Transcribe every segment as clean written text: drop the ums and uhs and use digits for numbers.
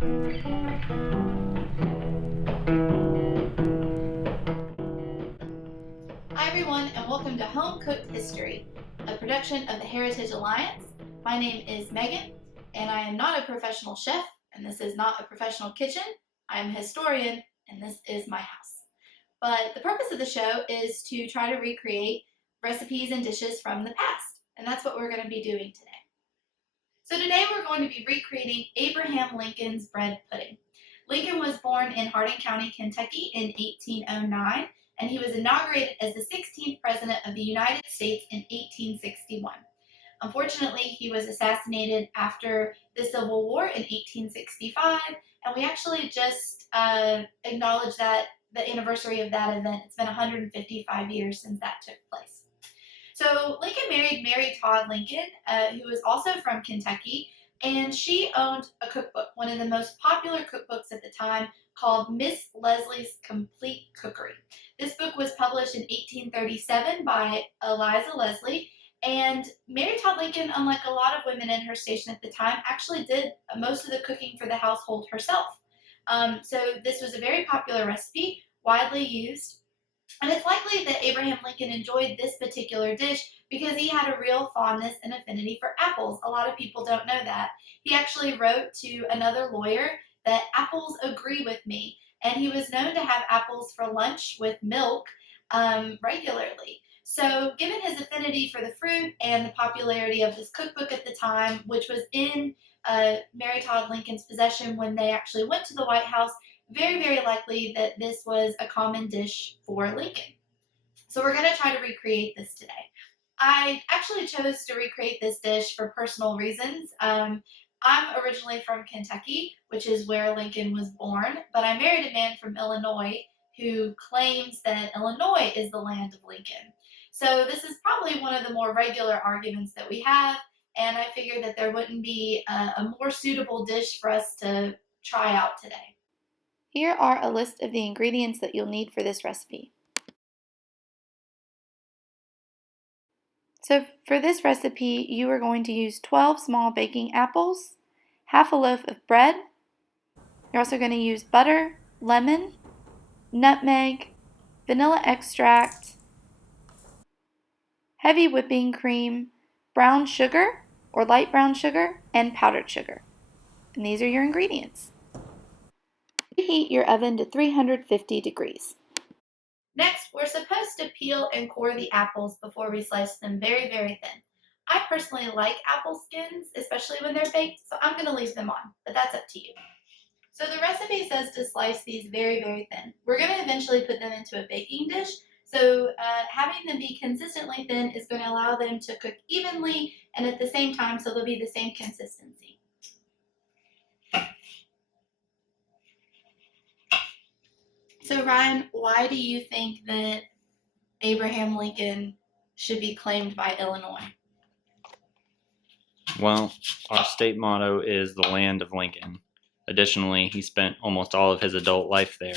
Hi everyone, and welcome to Homecooked History, a production of the Heritage Alliance. My name is Megan, and I am not a professional chef, and this is not a professional kitchen. I am a historian, and this is my house. But the purpose of the show is to try to recreate recipes and dishes from the past, and that's what we're going to be doing today. So today we're going to be recreating Abraham Lincoln's bread pudding. Lincoln was born in Hardin County, Kentucky in 1809, and he was inaugurated as the 16th President of the United States in 1861. Unfortunately, he was assassinated after the Civil War in 1865, and we actually just acknowledged that the anniversary of that event. It's been 155 years since that took place. So Lincoln married Mary Todd Lincoln, who was also from Kentucky, and she owned a cookbook, one of the most popular cookbooks at the time, called Miss Leslie's Complete Cookery. This book was published in 1837 by Eliza Leslie, and Mary Todd Lincoln, unlike a lot of women in her station at the time, actually did most of the cooking for the household herself. So this was a very popular recipe, widely used. And it's likely that Abraham Lincoln enjoyed this particular dish because he had a real fondness and affinity for apples. A lot of people don't know that. He actually wrote to another lawyer that apples agree with me, and he was known to have apples for lunch with milk regularly. So, given his affinity for the fruit and the popularity of this cookbook at the time, which was in Mary Todd Lincoln's possession when they actually went to the White House, very, very likely that this was a common dish for Lincoln. So we're going to try to recreate this today. I actually chose to recreate this dish for personal reasons. I'm originally from Kentucky, which is where Lincoln was born, but I married a man from Illinois who claims that Illinois is the land of Lincoln. So this is probably one of the more regular arguments that we have, and I figured that there wouldn't be a more suitable dish for us to try out today. Here are a list of the ingredients that you'll need for this recipe. So for this recipe, you are going to use 12 small baking apples, half a loaf of bread. You're also going to use butter, lemon, nutmeg, vanilla extract, heavy whipping cream, brown sugar or light brown sugar, and powdered sugar. And these are your ingredients. Preheat your oven to 350 degrees. Next, we're supposed to peel and core the apples before we slice them very, very thin. I personally like apple skins, especially when they're baked, so I'm going to leave them on, but that's up to you. So the recipe says to slice these very, very thin. We're going to eventually put them into a baking dish, so having them be consistently thin is going to allow them to cook evenly and at the same time, so they'll be the same consistency. So Ryan, why do you think that Abraham Lincoln should be claimed by Illinois? Well, our state motto is the land of Lincoln. Additionally, he spent almost all of his adult life there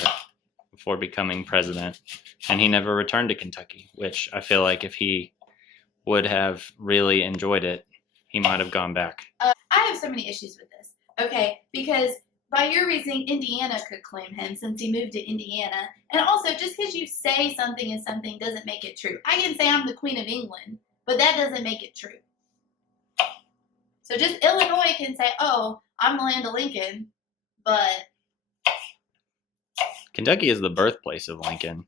before becoming president, and he never returned to Kentucky, which I feel like if he would have really enjoyed it, he might have gone back. I have so many issues with this. Okay, because by your reasoning, Indiana could claim him since he moved to Indiana. And also, just because you say something is something doesn't make it true. I can say I'm the Queen of England, but that doesn't make it true. So just Illinois can say, oh, I'm the land of Lincoln, but Kentucky is the birthplace of Lincoln.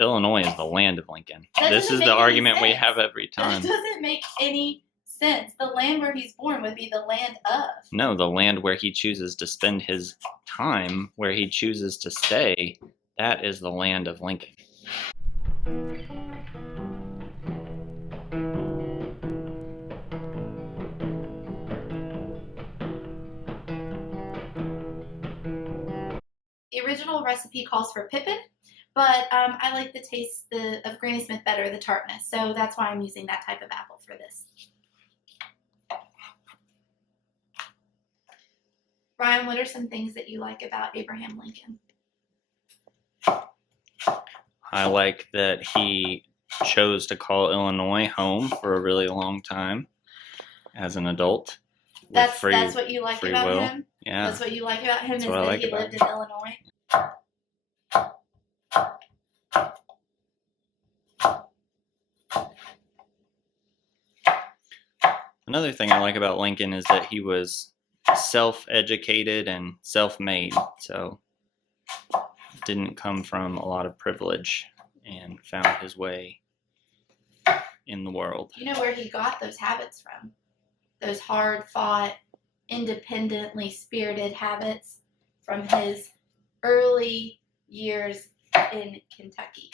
Illinois is the land of Lincoln. That This is doesn't the make any argument we sense. have every time. That doesn't make any sense. The land where he's born would be the land of. No, the land where he chooses to spend his time, where he chooses to stay, that is the land of Lincoln. The original recipe calls for pippin, but I like the taste of Granny Smith better, the tartness, so that's why I'm using that type of apple for this. Ryan, what are some things that you like about Abraham Lincoln? I like that he chose to call Illinois home for a really long time as an adult. That's what you like free about will. him? Yeah. That's what you like about him, That's is what I that like he about lived him. in Illinois? Another thing I like about Lincoln is that he was self-educated and self-made, so didn't come from a lot of privilege and found his way in the world. You know where he got those habits from? Those hard-fought, independently spirited habits from his early years in Kentucky.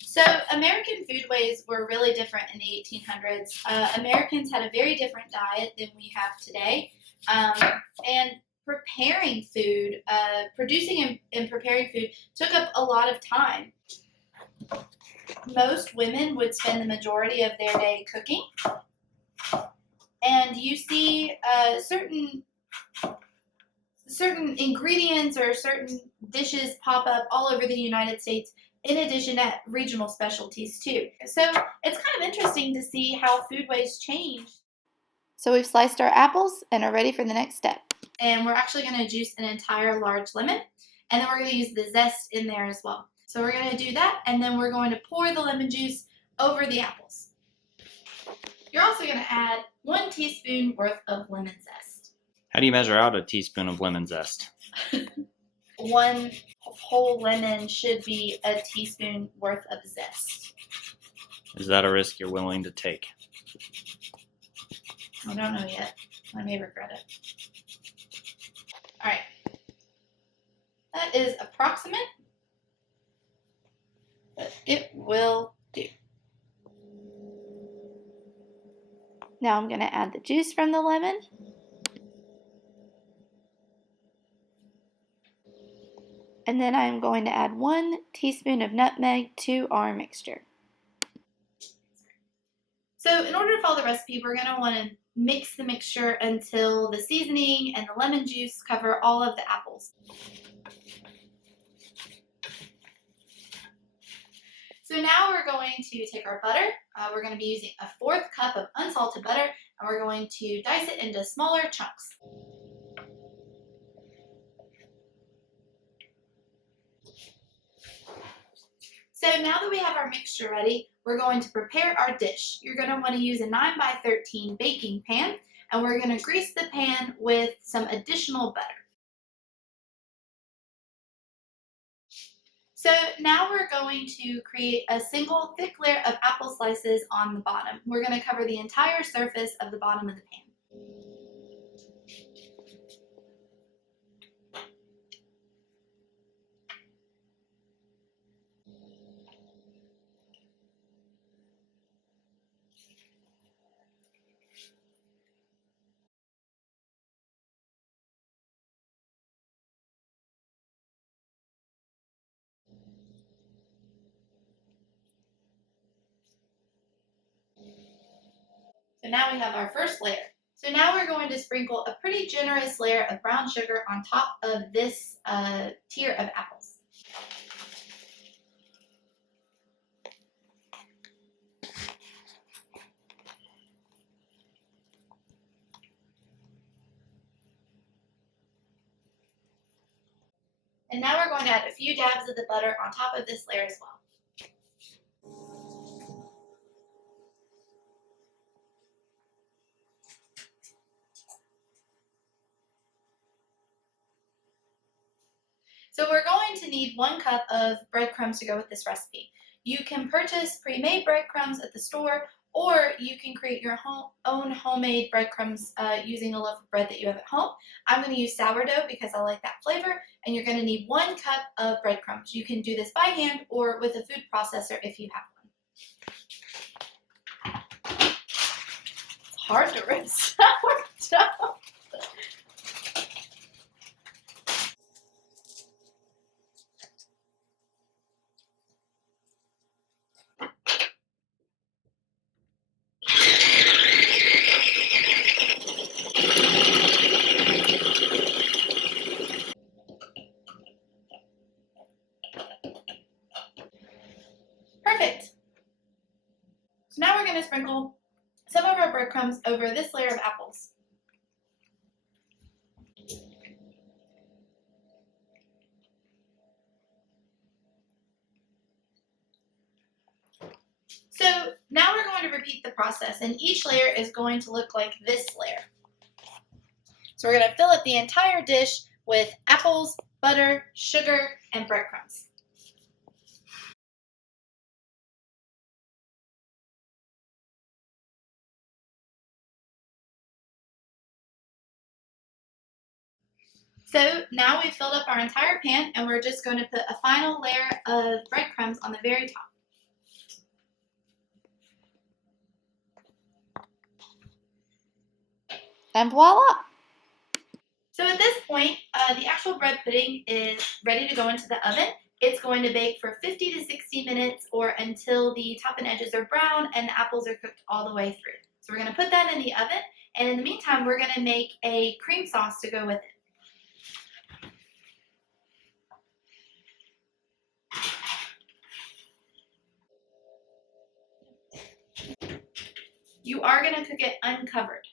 So American foodways were really different in the 1800s. Americans had a very different diet than we have today. And preparing food, producing and preparing food took up a lot of time. Most women would spend the majority of their day cooking. And you see certain ingredients or certain dishes pop up all over the United States, in addition to regional specialties too. So it's kind of interesting to see how foodways change. So we've sliced our apples and are ready for the next step. And we're actually going to juice an entire large lemon, and then we're going to use the zest in there as well. So we're going to do that, and then we're going to pour the lemon juice over the apples. You're also going to add 1 teaspoon worth of lemon zest. How do you measure out a teaspoon of lemon zest? 1 whole lemon should be a teaspoon worth of zest. Is that a risk you're willing to take? I don't know yet. I may regret it. All right. That is approximate, but it will do. Now I'm going to add the juice from the lemon. And then I'm going to add 1 teaspoon of nutmeg to our mixture. So in order to follow the recipe, we're going to want to mix the mixture until the seasoning and the lemon juice cover all of the apples. So now we're going to take our butter. We're going to be using a 1/4 cup of unsalted butter, and we're going to dice it into smaller chunks. So now that we have our mixture ready, we're going to prepare our dish. You're going to want to use a 9x13 baking pan, and we're going to grease the pan with some additional butter. So now we're going to create a single thick layer of apple slices on the bottom. We're going to cover the entire surface of the bottom of the pan. So now we have our first layer. So now we're going to sprinkle a pretty generous layer of brown sugar on top of this tier of apples. And now we're going to add a few dabs of the butter on top of this layer as well. So we're going to need 1 cup of breadcrumbs to go with this recipe. You can purchase pre-made breadcrumbs at the store, or you can create your own homemade breadcrumbs using a loaf of bread that you have at home. I'm going to use sourdough because I like that flavor, and you're going to need 1 cup of breadcrumbs. You can do this by hand or with a food processor if you have one. It's hard to rip sourdough. Perfect. So now we're going to sprinkle some of our breadcrumbs breadcrumbs over this layer of apples. So now we're going to repeat the process, and each layer is going to look like this layer. So we're going to fill up the entire dish with apples, butter, sugar, and breadcrumbs. So now we've filled up our entire pan, and we're just going to put a final layer of breadcrumbs on the very top. And voila! So at this point, the actual bread pudding is ready to go into the oven. It's going to bake for 50 to 60 minutes or until the top and edges are brown and the apples are cooked all the way through. So we're going to put that in the oven, and in the meantime, we're going to make a cream sauce to go with it. You are going to cook it uncovered.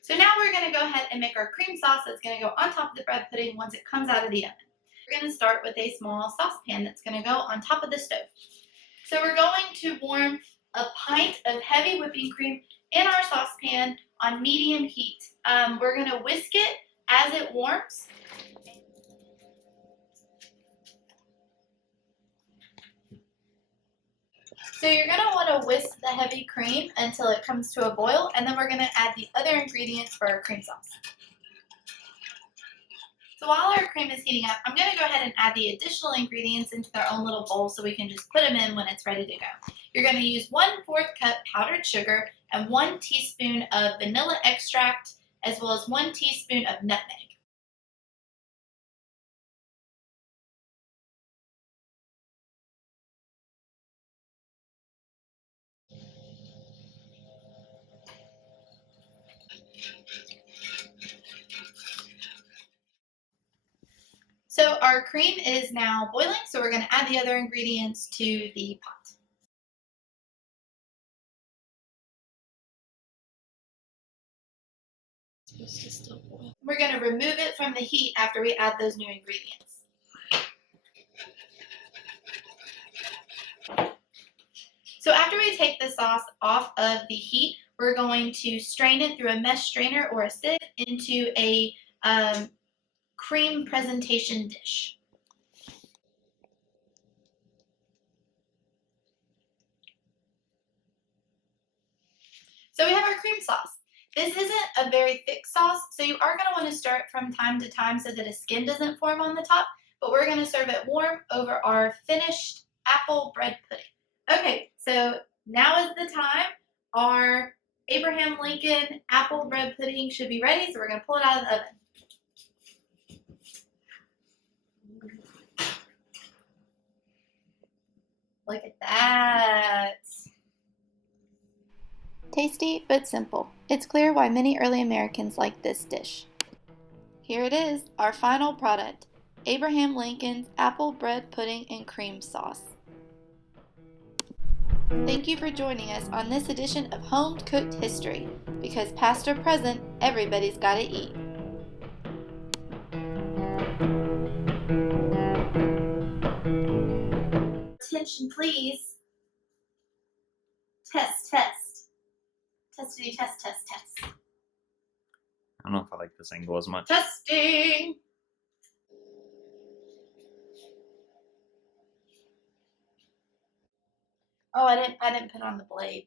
So now we're going to go ahead and make our cream sauce that's going to go on top of the bread pudding once it comes out of the oven. We're going to start with a small saucepan that's going to go on top of the stove. So we're going to warm a pint of heavy whipping cream in our saucepan on medium heat. We're going to whisk it as it warms. So you're going to want to whisk the heavy cream until it comes to a boil, and then we're going to add the other ingredients for our cream sauce. So while our cream is heating up, I'm going to go ahead and add the additional ingredients into their own little bowl so we can just put them in when it's ready to go. You're going to use 1/4 cup powdered sugar and 1 teaspoon of vanilla extract, as well as 1 teaspoon of nutmeg. So our cream is now boiling, so we're going to add the other ingredients to the pot. We're going to remove it from the heat after we add those new ingredients. So after we take the sauce off of the heat, we're going to strain it through a mesh strainer or a sieve into a cream presentation dish. So we have our cream sauce. This isn't a very thick sauce, so you are going to want to stir it from time to time so that a skin doesn't form on the top, but we're going to serve it warm over our finished apple bread pudding. Okay, so now is the time. Our Abraham Lincoln apple bread pudding should be ready, so we're going to pull it out of the oven. Look at that. Tasty but simple. It's clear why many early Americans liked this dish. Here it is, our final product, Abraham Lincoln's apple bread pudding and cream sauce. Thank you for joining us on this edition of Homecooked History, because past or present, everybody's gotta eat. Attention, please. Test. Testity, test. I don't know if I like this angle as much. Testing. Oh, I didn't put on the blade.